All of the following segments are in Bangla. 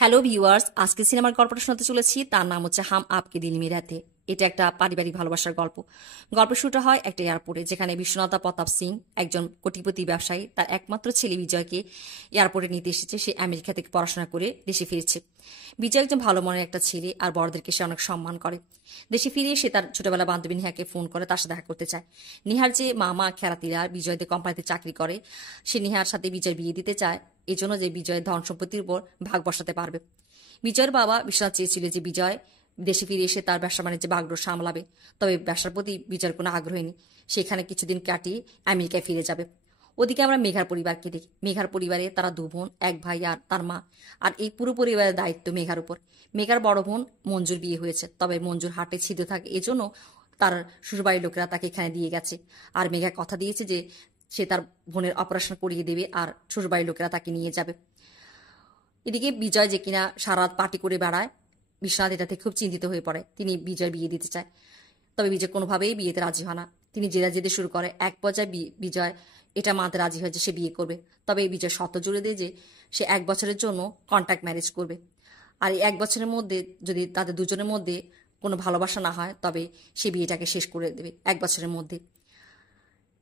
হ্যালো ভিউয়ার্স, আজকে সিনেমার গল্পটা শোনাতে চলেছি। তার নাম হচ্ছে হাম আপকে দিল মে রাতে। এটা একটা পারিবারিক ভালোবাসার গল্প। গল্প শুরুটা হয় একটা এয়ারপোর্টে, যেখানে বিশ্বনাথ প্রতাপ সিং, একজন কোটিপতি ব্যবসায়ী, তার একমাত্র ছেলে বিজয়কে এয়ারপোর্টে নিতে এসেছে। সে আমেরিকা থেকে পড়াশোনা করে দেশে ফিরছে। বিজয় একজন ভালো মনের একটা ছেলে, আর বড়দেরকে সে অনেক সম্মান করে। দেশে ফিরে সে তার ছোটবেলা বান্ধবী নিহাকে ফোন করে তার সাথে দেখা করতে চায়। নিহার যে মামা খেরাতিরা বিজয়দের কোম্পানিতে চাকরি করে, সে নিহার সাথে বিজয় বিয়ে দিতে চায়, এই জন্য যে বিজয়ের ধন সম্পত্তির উপর ভাগ বসাতে পারবে। বিজয়ের বাবা বিশ্বনাথ চেয়েছিল যে বিজয় দেশে ফিরে এসে তার ব্যবসা বাণিজ্যে বাগডোর সামলাবে, তবে ব্যবসার প্রতি বিজয়ের কোনো আগ্রহী নেই। সেখানে কিছুদিন কাটিয়ে আমেরিকায় ফিরে যাবে। ওদিকে আমরা মেঘার পরিবারকে দেখি। মেঘার পরিবারে তারা দু বোন, এক ভাই আর তার মা। আর এই পুরো পরিবারের দায়িত্ব মেঘার উপর। মেঘার বড় বোন মঞ্জুর বিয়ে হয়েছে, তবে মঞ্জুর হাটে ছিদ্র থাকে, এজন্য তার শ্বশুরবাড়ির লোকেরা তাকে এখানে দিয়ে গেছে। আর মেঘা কথা দিয়েছে যে সে তার বোনের অপারেশন করিয়ে দেবে আর শ্বশুরবাড়ির লোকেরা তাকে নিয়ে যাবে। এদিকে বিজয় যে কিনা সারা রাত পার্টি করে বেড়ায়, বিশ্বনাথ এটাতে খুব চিন্তিত হয়ে পড়ে। তিনি বিজয় বিয়ে দিতে চায়, তবে বিজয় কোনোভাবেই বিয়েতে রাজি হয় না। তিনি জেদে শুরু করে। এক পর্যায়ে বিজয় এটা মানতে রাজি হয় যে সে বিয়ে করবে, তবে বিজয় শর্ত জুড়ে দেয় যে সে 1 বছরের জন্য কন্ট্রাক্ট ম্যারেজ করবে। আর এই 1 বছরের মধ্যে যদি তাদের দুজনের মধ্যে কোনো ভালোবাসা না হয়, তবে সে বিয়েটাকে শেষ করে দেবে 1 বছরের মধ্যে।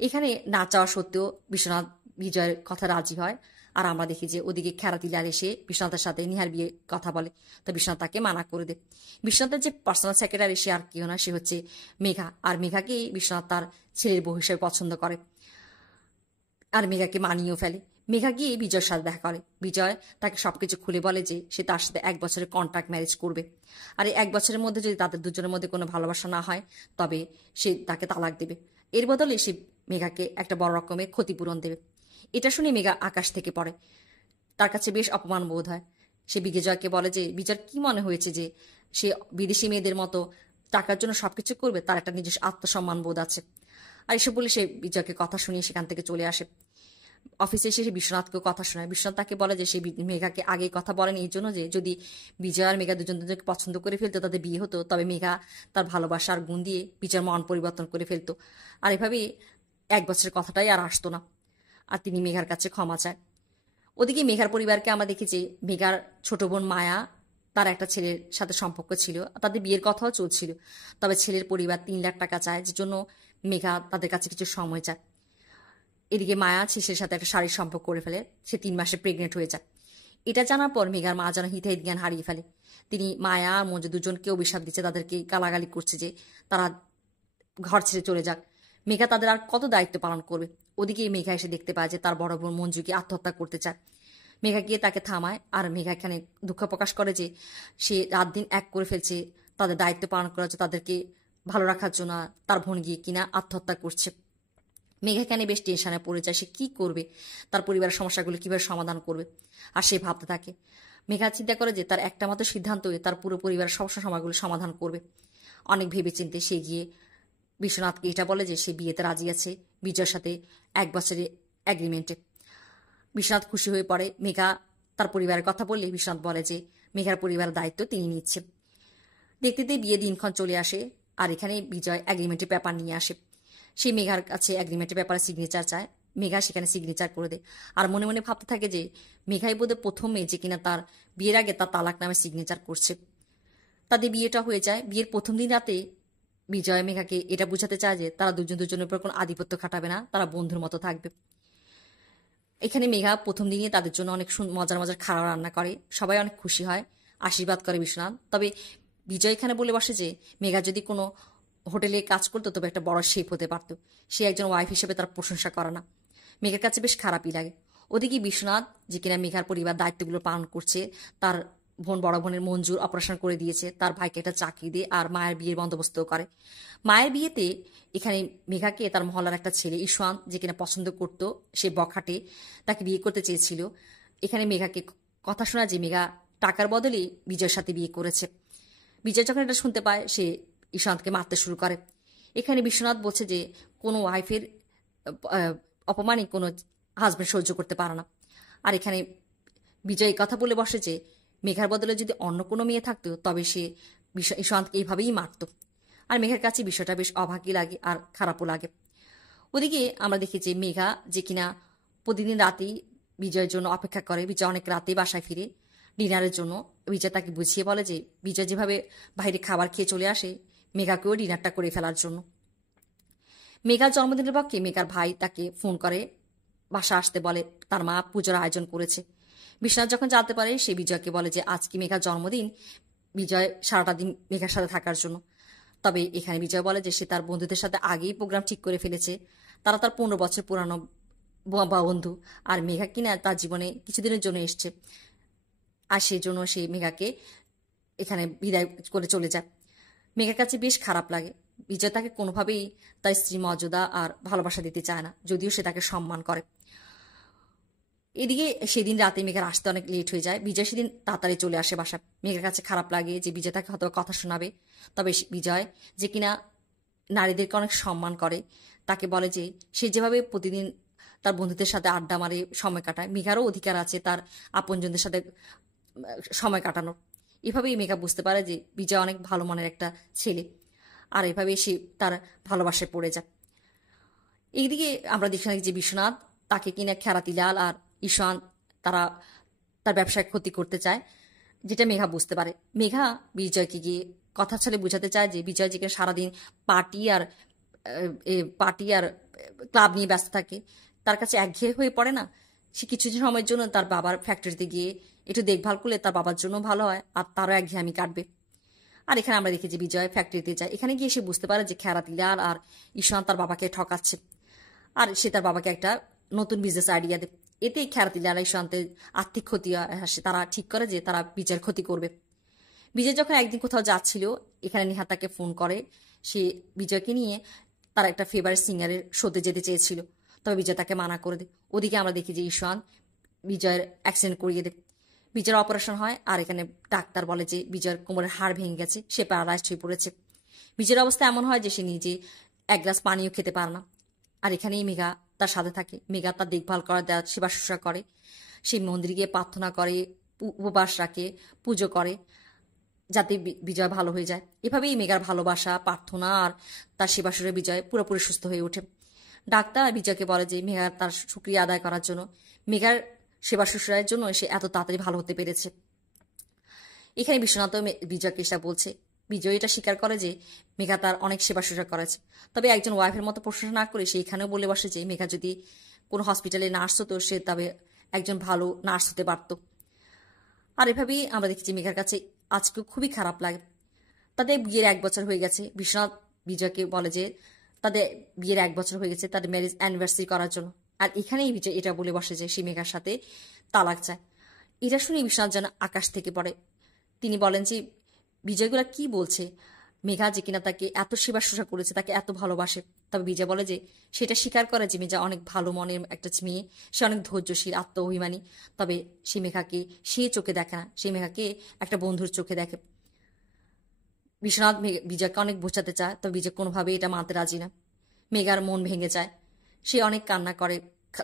এখানে না চাওয়া সত্ত্বেও বিশ্বনাথ বিজয়ের কথা রাজি হয়। আর আমরা দেখি যে ওদিকে খেরাতিলাল এসে বিশ্বনাথের সাথে নিহার বিয়ে কথা বলে, তো বিশ্বনাথ তাকে মানা করে দেয়। বিশ্বনাথের যে পার্সোনাল সেক্রেটারি, সে আর কেউ না, সে হচ্ছে মেঘা। আর মেঘাকেই বিশ্বনাথ তার ছেলের বউ হিসেবে পছন্দ করে, আর মেঘাকে মানিয়েও ফেলে। মেঘা গিয়ে বিজয়ের সাথে দেখা করে। বিজয় তাকে সবকিছু খুলে বলে যে সে তার সাথে 1 বছরের কন্ট্রাক্ট ম্যারেজ করবে, আর এই 1 বছরের মধ্যে যদি তাদের দুজনের মধ্যে কোনো ভালোবাসা না হয়, তবে সে তাকে তালাক দেবে। এর বদলে সে মেঘাকে একটা বড় রকমের ক্ষতিপূরণ দেবে। এটা শুনে মেঘা আকাশ থেকে পড়ে। তার কাছে বেশ অপমান বোধ হয়। সে বিজয়কে বলে যে বিজয়ের কি মনে হয়েছে যে সে বিদেশি মেয়েদের মতো টাকার জন্য সবকিছু করবে, তার একটা নিজস্ব আত্মসম্মান বোধ আছে। আর এসব বলে সে বিজয়কে কথা শুনিয়ে সেখান থেকে চলে আসে। অফিসে এসে সে বিশ্বনাথকেও কথা শোনায়। বিশ্বনাথ তাকে বলে যে সে মেঘাকে আগেই কথা বলেনি, এই জন্য যে যদি বিজয় আর মেঘা দুজন দুজনকে পছন্দ করে ফেলতো, তাদের বিয়ে হতো, তবে মেঘা তার ভালোবাসার গুণ দিয়ে বিজয়ের মন পরিবর্তন করে ফেলতো। আর এভাবেই 1 বছরের কথাটাই আর আসতো না। আর তিনি মেঘার কাছে ক্ষমা চায়। ওদিকে মেঘার পরিবারকে আমরা দেখি যে মেঘার ছোট বোন মায়া, তার একটা ছেলের সাথে সম্পর্ক ছিল, তাদের বিয়ের কথাও চলছিল, তবে ছেলের পরিবার 3 লাখ টাকা চায়, যে জন্য মেঘা তাদের কাছে কিছু সময় চায়। এদিকে মায়া ছেলের সাথে একটা শারীরিক সম্পর্ক করে ফেলে, সে 3 মাসে প্রেগনেন্ট হয়ে যায়। এটা জানার পর মেঘার মা যেন হিতাহিত জ্ঞান হারিয়ে ফেলে। তিনি মায়া আর মঞ্জু দুজনকে অভিশাপ দিচ্ছে, তাদেরকে গালাগালি করছে যে তারা ঘর ছেড়ে চলে যাক। মেঘা তাদের আর কত দায়িত্ব পালন করবে। ওদিকে মেঘা এসে দেখতে পায় যে তার বড় বোন মঞ্জুকে আত্মহত্যা করতে চায়। মেঘা গিয়ে তাকে থামায়, আর মেঘা এখানে দুঃখ প্রকাশ করে যে সে রাত দিন এক করে ফেলছে তাদের দায়িত্ব পালন করার জন্য, তাদেরকে ভালো রাখার জন্য। তার বোন গিয়ে কিনা আত্মহত্যা করছে। মেঘা এখানে বেশ টেনশনে পড়ে যায়, সে কি করবে, তার পরিবারের সমস্যাগুলো কিভাবে সমাধান করবে। আর সে ভাবতে থাকে। মেঘা চিন্তা করে যে তার একটা মাত্র সিদ্ধান্ত তার পুরো পরিবারের সমস্যা সমাধানগুলো সমাধান করবে। অনেক ভেবে চিন্তে সে গিয়ে বিশ্বনাথকে এটা বলে যে সে বিয়েতে রাজি আছে বিজয়ের সাথে 1 বছরের এগ্রিমেন্টে। বিশ্বনাথ খুশি হয়ে পড়ে। মেঘা তার পরিবারের কথা বললে বিশ্বনাথ বলে যে মেঘার পরিবারের দায়িত্ব তিনি নিচ্ছে। দেখতে দেখতে বিয়ে দিনক্ষণ চলে আসে, আর এখানে বিজয় এগ্রিমেন্টের পেপার নিয়ে আসে। সে মেঘার কাছে এগ্রিমেন্টের পেপারে সিগনেচার চায়। মেঘা সেখানে সিগনেচার করে দেয়। আর মনে মনে ভাবতে থাকে যে মেঘাই বোধহয় প্রথম মেয়ে যে কিনা তার বিয়ের আগে তার তালাক নামে সিগনেচার করছে। তাদের বিয়েটা হয়ে যায়। বিয়ের প্রথম দিন রাতে বিজয় মেঘাকে এটা বোঝাতে চায় যে তারা দুজন দুজনের উপর কোনো আধিপত্য খাটাবে না, তারা বন্ধুর মতো থাকবে। এখানে মেঘা প্রথম দিনে তাদের জন্য অনেক মজার মজার খাবার রান্না করে, সবাই অনেক খুশি হয়, আশীর্বাদ করে বিশ্বনাথ। তবে বিজয় এখানে বলে বসে যে মেঘা যদি কোনো হোটেলে কাজ করতো তবে একটা বড় শেফ হতে পারতো, সে একজন ওয়াইফ হিসেবে তার প্রশংসা করে না। মেঘার কাছে বেশ খারাপই লাগে। ওদিকে বিশ্বনাথ যে কিনা মেঘার পরিবার দায়িত্বগুলো পালন করছে, তার বড় বোনের মঞ্জুর অপারেশন করে দিয়েছে, তার ভাইকে একটা চাকরি দিয়ে, আর মায়ের বিয়ের বন্দোবস্তও করে। মায়ের বিয়েতে এখানে মেঘাকে তার মহল্লার একটা ছেলে ঈশান যে কিনা পছন্দ করতো, সে বখাটে, তাকে বিয়ে করতে চেয়েছিল। এখানে মেঘাকে কথা শোনা যে মেঘা টাকার বদলে বিজয়ের সাথে বিয়ে করেছে। বিজয় যখন এটা শুনতে পায়, সে ঈশান্তকে মারতে শুরু করে। এখানে বিশ্বনাথ বলছে যে কোনো ওয়াইফের অপমানই কোনো হাজব্যান্ড সহ্য করতে পারে না। আর এখানে বিজয় কথা বলে বসে যে মেঘার বদলে যদি অন্য কোনো মেয়ে থাকতো, তবে সে ঈশান্তকে এইভাবেই মারত। আর মেঘার কাছে বিষয়টা বেশ অবাকই লাগে আর খারাপও লাগে। ওদিকে আমরা দেখি যে মেঘা যে কিনা প্রতিদিন রাতেই বিজয়ের জন্য অপেক্ষা করে। বিজয় অনেক রাতেই বাসায় ফিরে। ডিনারের জন্য বিজয় তাকে বুঝিয়ে বলে যে বিজয় যেভাবে বাইরে খাবার খেয়ে চলে আসে মেঘাকেও ডিনারটা করে ফেলার জন্য। মেঘার জন্মদিনের পক্ষে মেঘার ভাই তাকে ফোন করে বাসা আসতে বলে, তার মা পুজোর আয়োজন করেছে। বিশ্বনাথ যখন জানতে পারে সে বিজয়কে বলে যে আজকে মেঘার জন্মদিন, বিজয় সারাটা দিন মেঘার সাথে থাকার জন্য। তবে এখানে বিজয় বলে যে সে তার বন্ধুদের সাথে আগেই প্রোগ্রাম ঠিক করে ফেলেছে, তারা তার 15 বছর পুরানো বন্ধু, আর মেঘা কিনা তার জীবনে কিছুদিনের জন্য এসছে, আর সেই জন্য সে মেঘাকে এখানে বিদায় করে চলে যায়। মেঘার কাছে বেশ খারাপ লাগে। বিজয় তাকে কোনোভাবেই তার স্ত্রী মর্যাদা আর ভালোবাসা দিতে চায় না, যদিও সে তাকে সম্মান করে। এদিকে সেদিন রাতে মেঘার আসতে অনেক লেট হয়ে যায়। বিজয় সেদিন তাড়াতাড়ি চলে আসে বাসা। মেঘার কাছে খারাপ লাগে যে বিজয় তাকে হয়তো কথা শোনাবে, তবে বিজয় যে কিনা নারীদেরকে অনেক সম্মান করে, তাকে বলে যে সে যেভাবে প্রতিদিন তার বন্ধুদের সাথে আড্ডা মারে, সময় কাটায়, মেঘারও অধিকার আছে তার আপনজনদের সাথে সময় কাটানোর। এভাবেই মেঘা বুঝতে পারে যে বিজয় অনেক ভালো মনের একটা ছেলে, আর এভাবেই সে তার ভালোবাসায় পড়ে যায়। এইদিকে আমরা দেখি যে বিশ্বনাথ তাকে কিনা খেরাতিলাল আর ঈশান তারা তার ব্যবসায় ক্ষতি করতে চায়, যেটা মেঘা বুঝতে পারে। মেঘা বিজয়কে গিয়ে কথা ছলে বোঝাতে চায় যে বিজয় যেখানে সারাদিন পার্টি আর ক্লাব নিয়ে ব্যস্ত থাকে, তার কাছে একঘেয়ে হয়ে পড়ে না। সে কিছু সময়ের জন্য তার বাবার ফ্যাক্টরিতে গিয়ে একটু দেখভাল করলে তার বাবার জন্য ভালো হয়, আর তারও একঘেয়েমি কাটবে। আর এখানে আমরা দেখি যে বিজয় ফ্যাক্টরিতে যায়। এখানে গিয়ে সে বুঝতে পারে যে খেরাতিলাল আর ঈশান তার বাবাকে ঠকাচ্ছে, আর সে তার বাবাকে একটা নতুন বিজনেস আইডিয়া দেয়। এতে খেরাতিলাল ঈশান্তের আর্থিক ক্ষতি আসে। তারা ঠিক করে যে তারা বিজয়ের ক্ষতি করবে। বিজয় যখন একদিন কোথাও যাচ্ছিল, এখানে নিহা তাকে ফোন করে। সে বিজয়কে নিয়ে তার একটা ফেভারিট সিঙ্গারের শোতে যেতে চেয়েছিল, তবে বিজয় তাকে মানা করে দেয়। ওদিকে আমরা দেখি যে ঈশান বিজয়ের অ্যাক্সিডেন্ট করিয়ে দেয়। বিজয়ের অপারেশন হয়, আর এখানে ডাক্তার বলে যে বিজয়ের কোমরের হাড় ভেঙে গেছে, সে প্যারালাইজড হয়ে পড়েছে। বিজয়ের অবস্থা এমন হয় যে সে নিজে এক গ্লাস পানিও খেতে পারে না। আর এখানেই মেঘা তার সাথে থাকে। মেঘা তার দেখভাল করা, দেওয়া, সেবা শুশ্রূষা করে। সে মন্দিরে গিয়ে প্রার্থনা করে, উপবাস রাখে, পুজো করে, যাতে বিজয় ভালো হয়ে যায়। এভাবেই মেঘার ভালোবাসা, প্রার্থনা আর তার সেবা শুশ্রূষায় বিজয় পুরোপুরি সুস্থ হয়ে ওঠে। ডাক্তার বিজয়কে বলে যে মেঘার তার শুক্রিয়া আদায় করার জন্য, মেঘার সেবা শুশ্রূষার জন্য সে এত তাড়াতাড়ি ভালো হতে পেরেছে। এখানে বিশ্বনাথ বিজয়কে এসে বলছে। বিজয় এটা স্বীকার করে যে মেঘা তার অনেক সেবা শুশ্রূষা করেছে, তবে একজন ওয়াইফের মতো প্রশংসা না করে সে এখানেও বলে বসে যে মেঘা যদি কোনো হসপিটালে নার্স হতো, সে তবে একজন ভালো নার্স হতে পারত। আর এভাবেই আমরা দেখেছি মেঘার কাছে আজকেও খুবই খারাপ লাগে। তাদের বিয়ের 1 বছর হয়ে গেছে। বিশ্বনাথ বিজয়কে বলে যে তাদের বিয়ের 1 বছর হয়ে গেছে, তাদের ম্যারেজ অ্যানিভার্সারি করার জন্য। আর এখানেই বিজয় এটা বলে বসে যে সে মেঘার সাথে তালাক চায়। এটা শুনে বিশ্বনাথ যেন আকাশ থেকে পড়ে। তিনি বলেন যে বিজয়গুলা কি বলছে, মেঘা যে কিনা তাকে এত সেবা শুশ্রূষা করেছে, তাকে এত ভালোবাসে। তবে বিজয় বলে যে সেটা স্বীকার করে যে মেঘা অনেক ভালো মনের একটা মেয়ে, সে অনেক ধৈর্যশীল, আত্ম অভিমানী। তবে সে মেঘাকে সে চোখে দেখে না, সে মেঘাকে একটা বন্ধুর চোখে দেখে। বিশ্বনাথ বিজয়কে অনেক বোঝাতে চায়, তবে বিজয় কোনোভাবেই এটা মানতে রাজি না। মেঘার মন ভেঙে যায়, সে অনেক কান্না করে,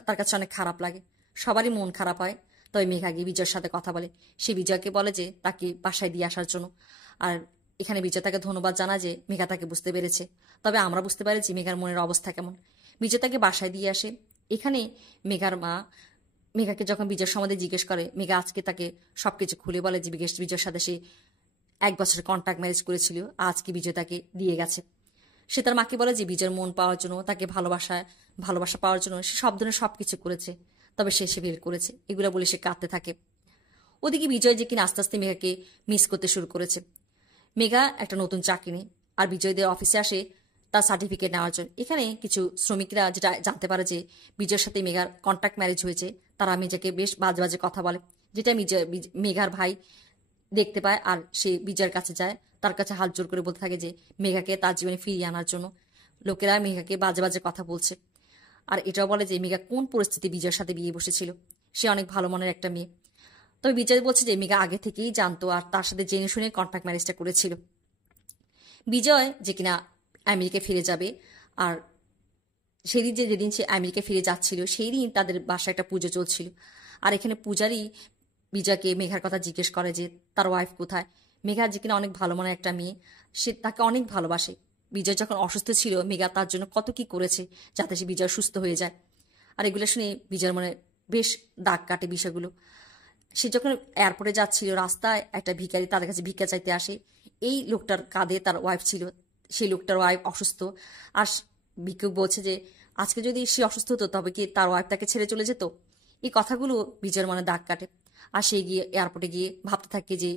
তার কাছে অনেক খারাপ লাগে। সবারই মন খারাপ হয়। তবে মেঘা গিয়ে বিজয়ের সাথে কথা বলে। সে বিজয়কে বলে যে তাকে বাসায় দিয়ে আসার জন্য। আর এখানে বিজয় তাকে ধন্যবাদ জানায় যে মেঘা তাকে বুঝতে পেরেছে। তবে আমরা বুঝতে পারি যে মেঘার মনের অবস্থা কেমন। বিজয় তাকে বাসায় দিয়ে আসে। এখানে মেঘার মা মেঘাকে যখন বিজয়ের সম্বন্ধে জিজ্ঞেস করে, মেঘা আজকে তাকে সবকিছু খুলে বলে যে বিজয়ের সাথে সে 1 বছরের কন্ট্রাক্ট ম্যারেজ করেছিল, আজকে বিজয় তাকে দিয়ে গেছে। সে তার মাকে বলে যে বিজয়ের মন পাওয়ার জন্য, তাকে ভালোবাসা পাওয়ার জন্য সে সব ধরনের সবকিছু করেছে, তবে সে ফেল করেছে। এগুলো বলে সে কাঁদতে থাকে। ওদিকে বিজয় যে কিনা আস্তে আস্তে মেঘাকে মিস করতে শুরু করেছে। মেঘা একটা নতুন চাকরি নেই, আর বিজয়দের অফিসে আসে তার সার্টিফিকেট নেওয়ার জন্য। এখানে কিছু শ্রমিকরা যেটা জানতে পারে যে বিজয়ের সাথে মেঘার কন্ট্রাক্ট ম্যারেজ হয়েছে, তারা মেঘাকে বেশ বাজে বাজে কথা বলে, যেটা মেঘার ভাই দেখতে পায়। আর সে বিজয়ের কাছে যায়, তার কাছে হাত জোর করে বলতে থাকে যে মেঘাকে তার জীবনে ফিরিয়ে আনার জন্য। লোকেরা মেঘাকে বাজে বাজে কথা বলছে, আর এটাও বলে যে মেঘা কোন পরিস্থিতি বিজয়ের সাথে বিয়ে বসেছিল, সে অনেক ভালো মনের একটা মেয়ে। তবে বিজয় বলছে যে মেঘা আগে থেকেই জানতো, আর তার সাথে জেনে শুনে কন্ট্রাক্ট ম্যারেজটা করেছিল। বিজয় যে কিনা আমেরিকায় ফিরে যাবে, আর যেদিন সে আমেরিকায় ফিরে যাচ্ছিল সেই দিন তাদের বাসায় একটা পুজো চলছিল। আর এখানে পূজারী বিজয়কে মেঘার কথা জিজ্ঞেস করে যে তার ওয়াইফ কোথায়। মেঘা যে কিনা অনেক ভালো মনের একটা মেয়ে, সে তাকে অনেক ভালোবাসে। বিজয় যখন অসুস্থ ছিল, মেঘা তার জন্য কত কি করেছে যাতে সে বিজয় সুস্থ হয়ে যায়। আর এগুলো শুনে বিজয়ের মনে বেশ দাগ কাটে বিষয়গুলো। সে যখন এয়ারপোর্টে যাচ্ছিল রাস্তায় একটা ভিখারি তাদের কাছে ভিক্ষা চাইতে আসে। এই লোকটার কাঁধে তার ওয়াইফ ছিল, সেই লোকটার ওয়াইফ অসুস্থ। আর ভিক্ষুক বলছে যে আজকে যদি সে অসুস্থ হতো তবে কি তার ওয়াইফ তাকে ছেড়ে চলে যেত। এই কথাগুলো বিজয়ের মনে দাগ কাটে। আর সে গিয়ে এয়ারপোর্টে গিয়ে ভাবতে থাকে যে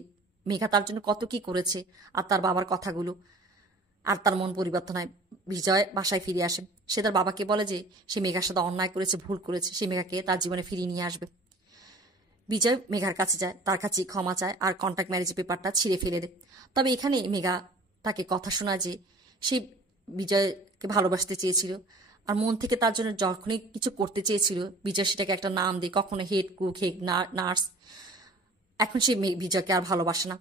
মেঘা তার জন্য কত কি করেছে, আর তার বাবার কথাগুলো। আর তার মন পরিবর্তন হয়। বিজয় বাসায় ফিরে আসে। সে তার বাবাকে বলে যে সে মেঘার সাথে অন্যায় করেছে, ভুল করেছে, সে মেঘাকে তার জীবনে ফিরিয়ে নিয়ে আসবে। বিজয় মেঘার কাছে যায়, তার কাছে ক্ষমা চায় আর কন্ট্রাক্ট ম্যারেজ পেপারটা ছিঁড়ে ফেলে দেয়। তবে এখানে মেঘা তাকে কথা শোনায় যে সে বিজয়কে ভালোবাসতে চেয়েছিল, আর মন থেকে তার জন্য যখনই কিছু করতে চেয়েছিল বিজয় সেটাকে একটা নাম দিয়ে, কখনো হেড কুক, হেড নার্স। এখন সে বিজয়কে আর ভালোবাসে না।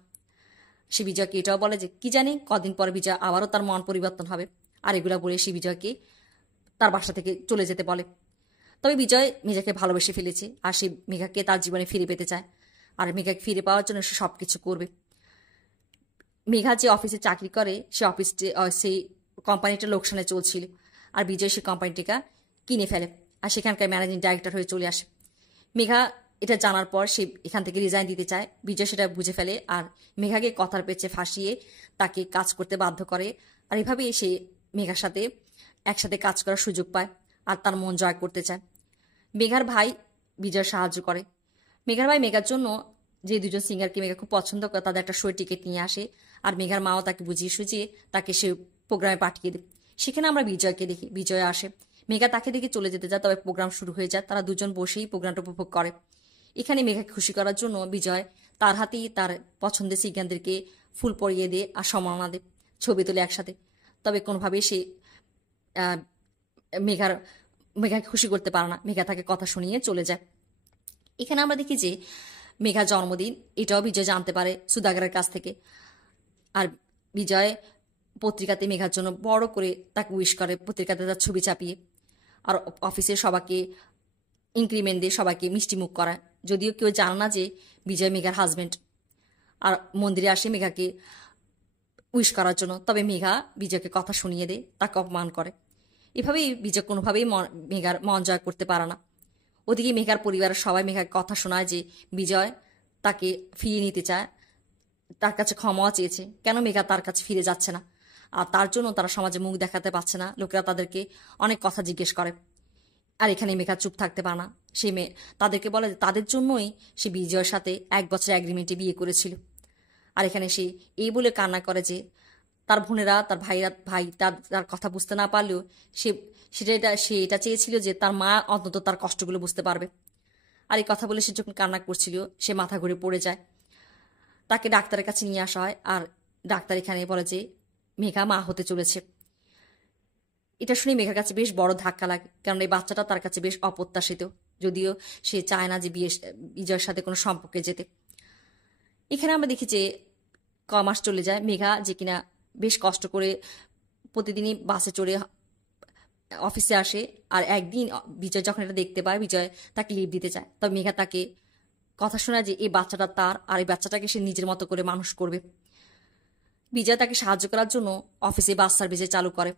সে বিজয়কে এটাও বলে যে কি জানি কদিন পরে বিজয় আবারও তার মন পরিবর্তন হবে। আর এগুলা বলে সে বিজয়কে তার বাসা থেকে চলে যেতে বলে। তবে বিজয় মেঘাকে ভালোবেসে ফেলেছে, আর সে মেঘাকে তার জীবনে ফিরে পেতে চায়। আর মেঘাকে ফিরে পাওয়ার জন্য সে সব কিছু করবে। মেঘা যে অফিসে চাকরি করে সে অফিসটি সেই কোম্পানিটা লোকসানে চলছিল, আর বিজয় সেই কোম্পানিটিকে কিনে ফেলে আর সেখানকার ম্যানেজিং ডাইরেক্টর হয়ে চলে আসে। মেঘা এটা জানার পর সে এখান থেকে রিজাইন দিতে চায়। বিজয় সেটা বুঝে ফেলে আর মেঘাকে কথার পেছে ফাঁসিয়ে তাকে কাজ করতে বাধ্য করে। আর এভাবেই সে মেঘার সাথে একসাথে কাজ করার সুযোগ পায় আর তার মন জয় করতে চায়। মেঘার ভাই বিজয় সাহায্য করে। মেঘার ভাই মেঘার জন্য যে দুজন সিঙ্গারকে মেঘা খুব পছন্দ করে তাদের একটা শোয়ের টিকিট নিয়ে আসে, আর মেঘার মাও তাকে বুঝিয়ে সুঝিয়ে তাকে সে প্রোগ্রামে পাঠিয়ে দেয়। সেখানে আমরা বিজয়কে দেখি। বিজয় আসে, মেঘা তাকে দেখে চলে যেতে যায়, তবে প্রোগ্রাম শুরু হয়ে যায়। তারা দুজন বসেই প্রোগ্রামটা উপভোগ করে। এখানে মেঘাকে খুশি করার জন্য বিজয় তার হাতেই তার পছন্দের সিঙ্গারদেরকে ফুল পরিয়ে দিয়ে আর সম্মাননা দেয়, ছবি তোলে একসাথে। তবে কোনোভাবেই সে আহ, মেঘার মেঘাকে খুশি করতে পারে না। মেঘা তাকে কথা শুনিয়ে চলে যায়। এখানে আমরা দেখি যে মেঘার জন্মদিন, এটাও বিজয় জানতে পারে সুদাগরের কাছ থেকে। আর বিজয় পত্রিকাতে মেঘার জন্য বড় করে তাকে উইশ করে, পত্রিকাতে তার ছবি চাপিয়ে। আর অফিসের সবাইকে ইনক্রিমেন্ট দিয়ে সবাইকে মিষ্টি মুখ করায়, যদিও কেউ জানে না যে বিজয় মেঘার হাজবেন্ড। আর মন্দিরে আসে মেঘাকে উইশ করার জন্য, তবে মেঘা বিজয়কে কথা শুনিয়ে দেয়, তাকে অপমান করে। এভাবেই বিজয় কোনোভাবেই মেঘার মন জয় করতে পারে না। ওদিকে মেঘার পরিবারের সবাই মেঘাকে কথা শোনায় যে বিজয় তাকে ফিরিয়ে নিতে চায়, তার কাছে ক্ষমাও চেয়েছে, কেন মেঘা তার কাছে ফিরে যাচ্ছে না। আর তার জন্য তারা সমাজে মুখ দেখাতে পারছে না, লোকেরা তাদেরকে অনেক কথা জিজ্ঞেস করে। আর এখানে মেঘা চুপ থাকতে পারে না। সে মেয়ে তাদেরকে বলে যে তাদের জন্যই সে বিজয়ের সাথে 1 বছর এগ্রিমেন্টে বিয়ে করেছিল। আর এখানে সে এই বলে কান্না করে যে তার বোনেরা, তার ভাই তার তার কথা বুঝতে না পারলেও সে সে এটা চেয়েছিল যে তার মা অন্তত তার কষ্টগুলো বুঝতে পারবে। আর এই কথা বলে সে যখন কান্না করছিল সে মাথা ঘুরে পড়ে যায়। তাকে ডাক্তারের কাছে নিয়ে আসা হয়, আর ডাক্তার এখানে বলে যে মেঘা মা হতে চলেছে। এটা শুনে মেঘার কাছে বেশ বড় ধাক্কা লাগে, কারণ এই বাচ্চাটা তার কাছে বেশ অপ্রত্যাশিত, যদিও সে চায় না যে বিজয়ের সাথে কোনো সম্পর্কে যেতে। এখানে আমরা দেখি যে কমাস চলে যায়। মেঘা যে কিনা বেশ কষ্ট করে প্রতিদিনই বাসে চড়ে অফিসে আসে, আর একদিন বিজয় যখন এটা দেখতে পায় বিজয় তাকে লিভ দিতে চায়। তবে মেঘা তাকে কথা শোনায় যে এই বাচ্চাটা তার, আর এই বাচ্চাটাকে সে নিজের মতো করে মানুষ করবে। বিজয় তাকে সাহায্য করার জন্য অফিসে বাস সার্ভিসে চালু করে।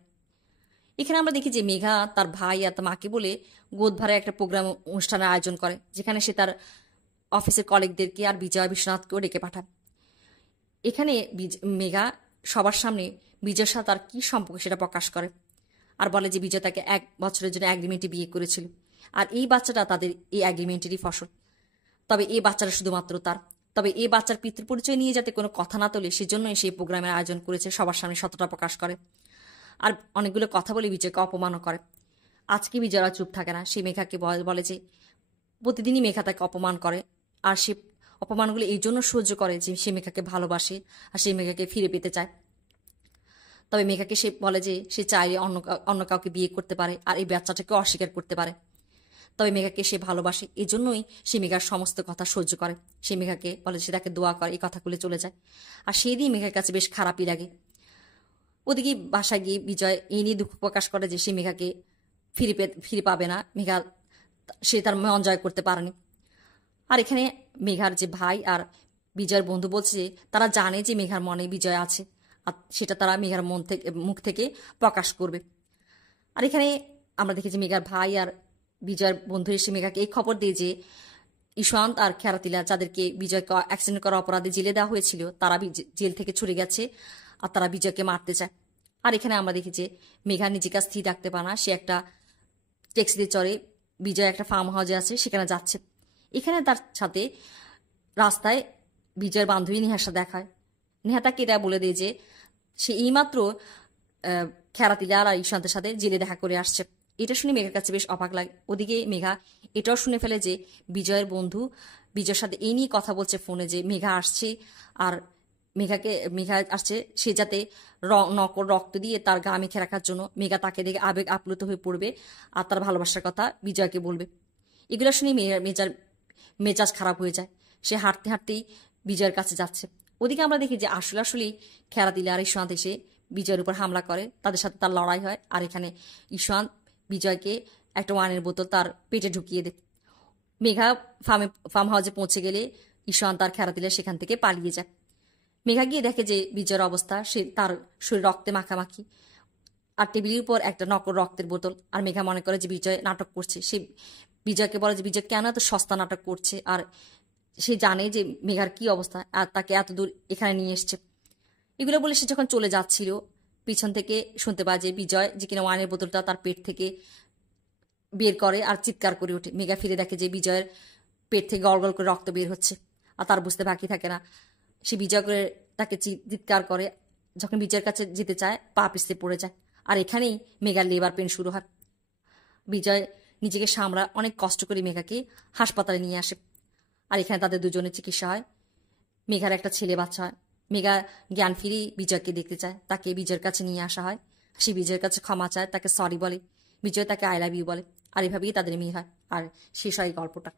এখানে আমরা দেখি যে মেঘা তার ভাই আর তার মাকে বলে গোদভারে একটা প্রোগ্রাম অনুষ্ঠানের আয়োজন করে, যেখানে সে তার অফিসের কলিগদেরকে আর বিজয় বিশ্বনাথকেও ডেকে পাঠায়। এখানে মেঘা সবার সামনে বিজয়ের সাথে তার কী সম্পর্ক সেটা প্রকাশ করে, আর বলে যে বিজয় তাকে 1 বছরের জন্য এগ্রিমেন্টে বিয়ে করেছিল, আর এই বাচ্চাটা তাদের এই এগ্রিমেন্টেরই ফসল। তবে এই বাচ্চাটা শুধুমাত্র তার। তবে এই বাচ্চার পিতৃ পরিচয় নিয়ে যাতে কোনো কথা না তোলে সেজন্যই সেই প্রোগ্রামের আয়োজন করেছে, সবার সামনে সততা প্রকাশ করে। আর অনেকগুলো কথা বলে বিজয়কে অপমানও করে। আজকে বিজয়রা চুপ থাকে না, সে মেঘাকে বলে যে প্রতিদিনই মেঘা তাকে অপমান করে, আর সে অপমানগুলো এই জন্য সহ্য করে যে সে মেঘাকে ভালোবাসে আর সে মেঘাকে ফিরে পেতে চায়। তবে মেঘাকে সে বলে যে সে চাইলে অন্য কাউকে বিয়ে করতে পারে আর এই বাচ্চাটাকে অস্বীকার করতে পারে। তবে মেঘাকে সে ভালোবাসে, এই জন্যই সে মেঘার সমস্ত কথা সহ্য করে। সে মেঘাকে বলে সে তাকে দোয়া করে, এই কথাগুলো চলে যায়। আর সেই দিন মেঘার কাছে বেশ খারাপই লাগে। ওদিকে বাসায় গিয়ে বিজয় এই নিয়ে দুঃখ প্রকাশ করে যে সে মেঘাকে ফিরে পাবে না। মেঘা সে তার মন জয় করতে পারেনি। আর এখানে মেঘার যে ভাই আর বিজয়ের বন্ধু বলছে যে তারা জানে যে মেঘার মনে বিজয় আছে, আর সেটা তারা মেঘার মুখ থেকে প্রকাশ করবে। আর এখানে আমরা দেখি যে মেঘার ভাই আর বিজয়ের বন্ধু এসে মেঘাকে এই খবর দিয়ে যে ঈশান্ত আর খেরাতিলা যাদেরকে বিজয়কে অ্যাক্সিডেন্ট করার অপরাধে জেলে দেওয়া হয়েছিল তারা জেল থেকে ছুটে গেছে আর তারা বিজয়কে মারতে চায়। আর এখানে আমরা দেখি যে মেঘা নিজেকে স্থির রাখতে পারে না, সে একটা ট্যাক্সিতে চড়ে বিজয় একটা ফার্ম হাউসে আছে সেখানে যাচ্ছে। এখানে তার সাথে রাস্তায় বিজয়ের বান্ধবী নেহার সাথে দেখা হয়। নেহা তাকে এটা বলে দেয় যে সে এইমাত্র খেরাতিলা আর ঈশান্তের সাথে জেলে দেখা করে আসছে। এটা শুনে মেঘার কাছে বেশ অবাক লাগে। ওদিকে মেঘা এটাও শুনে ফেলে যে বিজয়ের বন্ধু বিজয়ের সাথে এই নিয়ে কথা বলছে ফোনে যে মেঘা আসছে, আর মেঘা আসছে সে যাতে নকল রক্ত দিয়ে তার গা মেখে রাখার জন্য। মেঘা তাকে দেখে আবেগ আপ্লুত হয়ে পড়বে আর তার ভালোবাসার কথা বিজয়কে বলবে। এগুলো শুনে মেজাজ খারাপ হয়ে যায়। সে হাঁটতে হাঁটতেই বিজয়ের কাছে যাচ্ছে। ওদিকে আমরা দেখি যে আসলেই খেরাতিলা আর ঈশান্ত এসে বিজয়ের উপর হামলা করে, তাদের সাথে তার লড়াই হয়। আর এখানে ঈশান্ত বিজয়কে একটা ওয়াইনের বোতল তার পেটে ঢুকিয়ে দেয়। মেঘা ফার্ম হাউসে পৌঁছে গেলে ঈশান্ত আর খেরাতিলা সেখান থেকে পালিয়ে যায়। মেঘা গিয়ে দেখে যে বিজয়ের অবস্থা, সে তার শরীর রক্তে মাখামাখি আর টেবিলের উপর একটা নকল রক্তের বোতল। আর মেঘা মনে করে যে বিজয় নাটক করছে। সে বিজয়কে বলে যে বিজয় কেন এত সস্তা নাটক করছে, আর সে জানে যে মেঘার কি অবস্থা আর তাকে এত দূর এখানে নিয়ে এসছে। এগুলো বলে সে যখন চলে যাচ্ছিল পিছন থেকে শুনতে পায় যে বিজয় যে কিনা ওয়াইনের বোতলটা তার পেট থেকে বের করে আর চিৎকার করে ওঠে। মেঘা ফিরে দেখে যে বিজয়ের পেট থেকে গল করে রক্ত বের হচ্ছে, আর তার বুঝতে বাকি থাকে না। সে বিজয় করে তাকে চিৎকার করে। যখন বিজয়ের কাছে যেতে চায় পা পিছলে পড়ে যায়। আর এখানেই মেঘার লেবার পেন শুরু হয়। বিজয় নিজেকে সামলা অনেক কষ্ট করে মেঘাকে হাসপাতালে নিয়ে আসে। আর এখানে তাদের দুজনের চিকিৎসা হয়। মেঘার একটা ছেলে বাচ্চা হয়। মেঘা জ্ঞান ফিরেই বিজয়কে দেখতে চায়, তাকে বিজয়ের কাছে নিয়ে আসা হয়। সে বিজয়ের কাছে ক্ষমা চায়, তাকে সরি বলে। বিজয় তাকে আই লাভ ইউ বলে। আর এভাবেই তাদের মেয়ে হয় আর শেষ হয় গল্পটা।